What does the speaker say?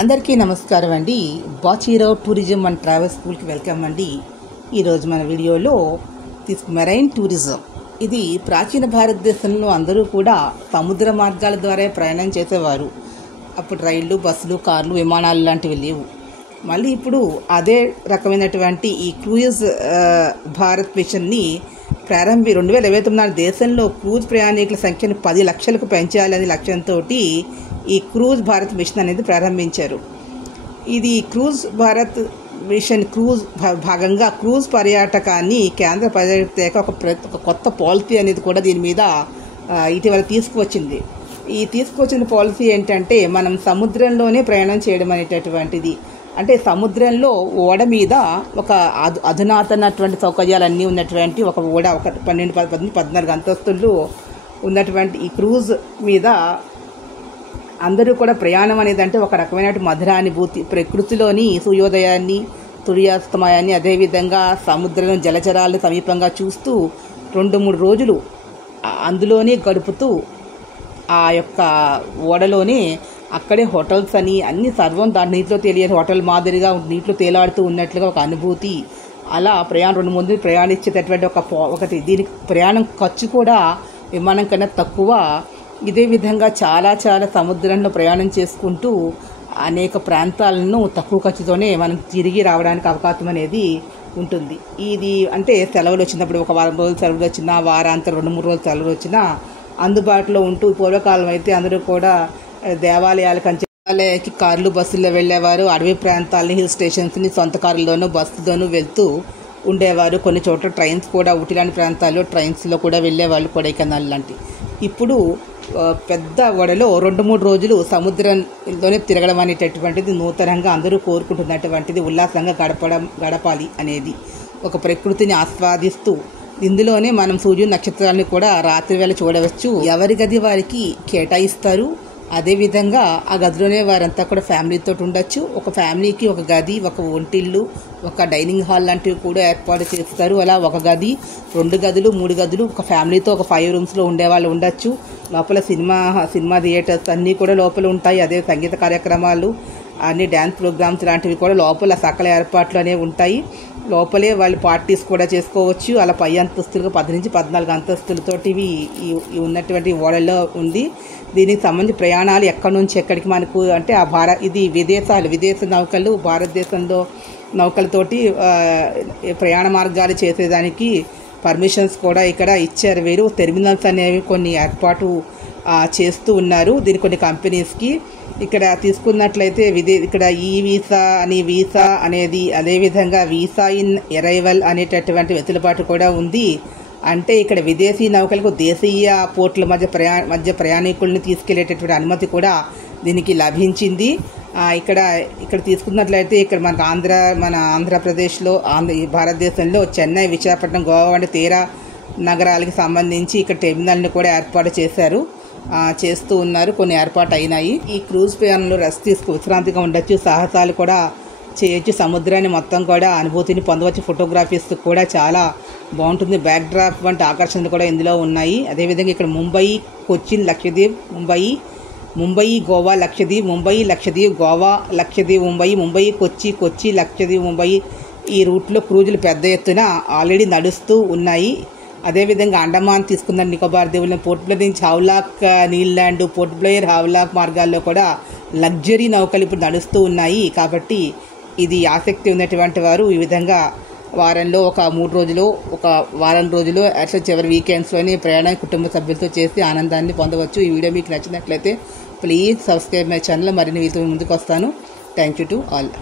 అందరికీ నమస్కారం అండి. బాచీరావు టూరిజం అండ్ ట్రావెల్ స్కూల్కి వెల్కమ్ అండి. ఈరోజు మన వీడియోలో మెరైన్ టూరిజం. ఇది ప్రాచీన భారతదేశంలో అందరూ కూడా సముద్ర మార్గాల ద్వారా ప్రయాణం చేసేవారు. అప్పుడు రైళ్ళు, బస్సులు, కార్లు, విమానాలు లాంటివి లేవు. మళ్ళీ ఇప్పుడు అదే రకమైనటువంటి ఈ క్రూయిజ్ భారత్ మిషన్ని 2029 దేశంలో క్రూజ్ ప్రయాణికుల సంఖ్యను 10 లక్షలకు పెంచాలనే లక్ష్యంతో ఈ క్రూజ్ భారత్ మిషన్ అనేది ప్రారంభించారు. ఇది క్రూజ్ భారత్ మిషన్ భాగంగా క్రూజ్ పర్యాటకాన్ని కేంద్ర పర్యాటక శాఖ ఒక కొత్త పాలసీ అనేది కూడా దీని మీద ఇటీవల తీసుకువచ్చింది. ఈ తీసుకొచ్చిన పాలసీ ఏంటంటే మనం సముద్రంలోనే ప్రయాణం చేయడం అనేటటువంటిది. అంటే సముద్రంలో ఓడ మీద ఒక అధునాతనటువంటి సౌకర్యాలన్నీ ఉన్నటువంటి ఒక ఓడ, ఒక 12-14 అంతస్తులు ఉన్నటువంటి ఈ క్రూజ్ మీద అందరూ కూడా ప్రయాణం అనేది అంటే ఒక రకమైన మధురానుభూతి. ప్రకృతిలోని సూర్యోదయాన్ని, సూర్యాస్తమయాన్ని, అదేవిధంగా సముద్రం జలచరాలను సమీపంగా చూస్తూ 2-3 రోజులు అందులోనే గడుపుతూ ఆ యొక్క ఓడలోనే అక్కడే హోటల్స్ అని అన్ని సర్వం దాని నీటిలో తెలియని హోటల్ మాదిరిగా నీటిలో తేలాడుతూ ఉన్నట్లుగా ఒక అనుభూతి. అలా 2 మంది ప్రయాణించేటటువంటి ఒకటి. దీనికి ప్రయాణం ఖర్చు కూడా విమానం కన్నా తక్కువ. ఇదే విధంగా చాలా సముద్రంలో ప్రయాణం చేసుకుంటూ అనేక ప్రాంతాలను తక్కువ ఖర్చుతోనే మనం తిరిగి రావడానికి అవకాశం అనేది ఉంటుంది. ఇది అంటే సెలవులు వచ్చినప్పుడు, ఒక వారం రోజులు సెలవులు వచ్చినా, వారాంతం 2-3 రోజులు సెలవులు వచ్చినా అందుబాటులో ఉంటూ, పూర్వకాలం అయితే అందరూ కూడా దేవాలయాలకి కార్లు, బస్సుల్లో వెళ్ళేవారు. అడవి ప్రాంతాలని, హిల్ స్టేషన్స్ని సొంత కారుల్లోనూ బస్సులోనూ వెళ్తూ ఉండేవారు. కొన్ని చోట్ల ట్రైన్స్ కూడా, ఊటీ లాంటి ప్రాంతాల్లో ట్రైన్స్లో కూడా వెళ్ళేవాళ్ళు, కొడైకెనాల్ లాంటి. ఇప్పుడు పెద్ద ఓడలో 2-3 రోజులు సముద్రంలోనే తిరగడం అనేటటువంటిది నూతనంగా అందరూ కోరుకుంటున్నటువంటిది. ఉల్లాసంగా గడపాలి అనేది ఒక ప్రకృతిని ఆస్వాదిస్తూ ఇందులోనే మనం సూర్యుడు, నక్షత్రాలను కూడా రాత్రి వేళ చూడవచ్చు. ఎవరి గది వారికి కేటాయిస్తారు. అదేవిధంగా ఆ గదిలోనే వారంతా కూడా ఫ్యామిలీతో ఉండొచ్చు. ఒక ఫ్యామిలీకి ఒక గది, ఒక వంటిల్లు, ఒక డైనింగ్ హాల్ లాంటివి కూడా ఏర్పాటు చేస్తారు. అలా ఒక గది, 2 గదులు, 3 గదులు, ఒక ఫ్యామిలీతో ఒక 5 రూమ్స్లో ఉండేవాళ్ళు ఉండొచ్చు. లోపల సినిమా థియేటర్స్ అన్నీ కూడా లోపల ఉంటాయి. అదే సంగీత కార్యక్రమాలు, అన్ని డ్యాన్స్ ప్రోగ్రామ్స్ లాంటివి కూడా లోపల సకల ఏర్పాట్లు అనేవి ఉంటాయి. లోపలే వాళ్ళు పార్టీస్ కూడా చేసుకోవచ్చు. అలా 10 అంతస్తులుగా 10-14 అంతస్తులతోటి ఇవి ఉన్నటువంటి ఓడల్లో ఉంది. దీనికి సంబంధించి ప్రయాణాలు ఎక్కడి నుంచి ఎక్కడికి మనకు అంటే ఇది విదేశ నౌకలు, భారతదేశంలో నౌకలతోటి ప్రయాణ మార్గాలు చేసేదానికి పర్మిషన్స్ కూడా ఇక్కడ ఇచ్చారు. వీరు టెర్మినల్స్ అనేవి కొన్ని ఏర్పాటు చేస్తూ ఉన్నారు. దీని కొన్ని కంపెనీస్కి. ఇక్కడ తీసుకున్నట్లయితే ఇక్కడ ఈ వీసా అనేది, అదేవిధంగా వీసా ఇన్ అరైవల్ అనేటటువంటి వెసులుబాటు కూడా ఉంది. అంటే ఇక్కడ విదేశీ నౌకలకు దేశీయ పోర్టుల మధ్య ప్రయాణికుల్ని తీసుకెళ్లేటటువంటి అనుమతి కూడా దీనికి లభించింది. ఇక్కడ తీసుకున్నట్లయితే ఇక్కడ మన ఆంధ్రప్రదేశ్లో, భారతదేశంలో చెన్నై, విశాఖపట్నం, గోవా వంటి తీర నగరాలకు సంబంధించి ఇక్కడ టెర్మినల్ని కూడా ఏర్పాటు చేస్తూ ఉన్నారు. కొన్ని ఏర్పాటు అయినాయి. ఈ క్రూజ్ ప్రయాణంలో రెస్ట్ విశ్రాంతిగా ఉండొచ్చు, సాహసాలు కూడా చేయొచ్చు, సముద్రాన్ని మొత్తం కూడా అనుభూతిని పొందవచ్చు. ఫోటోగ్రఫీస్ కూడా చాలా బాగుంటుంది. బ్యాక్ డ్రాప్ వంటి ఆకర్షణలు కూడా ఇందులో ఉన్నాయి. అదేవిధంగా ఇక్కడ ముంబై, కొచ్చిన్, లక్షద్వీప్, ముంబై, గోవా, లక్షద్వీప్, ముంబై, లక్షద్వీప్, గోవా, లక్షద్వీప్, ముంబై, కొచ్చి, లక్షద్వీప్, ముంబై ఈ రూట్లో క్రూజులు పెద్ద ఎత్తున ఆల్రెడీ నడుస్తూ ఉన్నాయి. అదేవిధంగా అండమాన్ తీసుకున్న నికోబార్ దీవులను, పోర్ట్ బ్లెయిర్ నుంచి హౌలాక్, నీల్యాండ్, పోర్ట్ బ్లెయిర్, హౌలాక్ మార్గాల్లో కూడా లగ్జరీ నౌకలు ఇప్పుడు నడుస్తూ ఉన్నాయి. కాబట్టి ఇది ఆసక్తి ఉన్నటువంటి వారు ఈ విధంగా వారంలో ఒక 3 రోజులు, ఒక వారం రోజులు అట్లా చివరి వీకెండ్స్లోని ప్రయాణం కుటుంబ సభ్యులతో చేసి ఆనందాన్ని పొందవచ్చు. ఈ వీడియో మీకు నచ్చినట్లయితే ప్లీజ్ సబ్స్క్రైబ్ మై ఛానల్. మరిన్ని వీడియోతో ముందుకు వస్తాను. Thank you to all.